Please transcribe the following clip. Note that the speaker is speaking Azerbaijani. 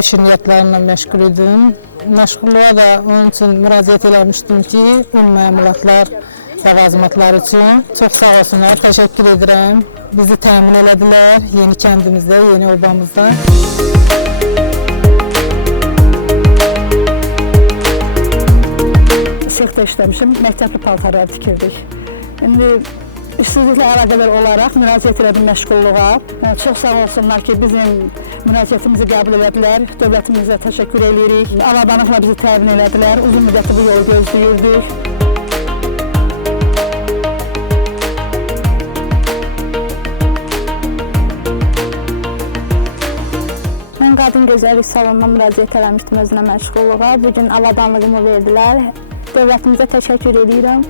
ev şirniyyatlarla məşğul idim. Məşğulluğa da onun üçün müraciət eləmişdim ki, un məmulatlar, ləvazimatlar üçün. Çox sağ olsunlar, təşəkkür edirəm. Bizi təmin elədilər yeni kəndimizdə, yeni obamızda. Sexdə işləmişim, məktəbli paltarlar tikirdik. İndi işsizliklə əlaqədar olaraq müraciət elədim məşğulluğa. Çox sağ olsunlar ki, bizim müraciətimizi qəbul elədilər. Dövlətimizə təşəkkür edirik. Avadanlıqla bizi təmin elədilər. Uzun müddətli bu yolu gözləyirdik. Mən qadın gözəllik salonuna müraciət eləmişdim özünə məşğulluğa. Bugün avadanlığımı verdilər. Dövlətimizə təşəkkür edirəm.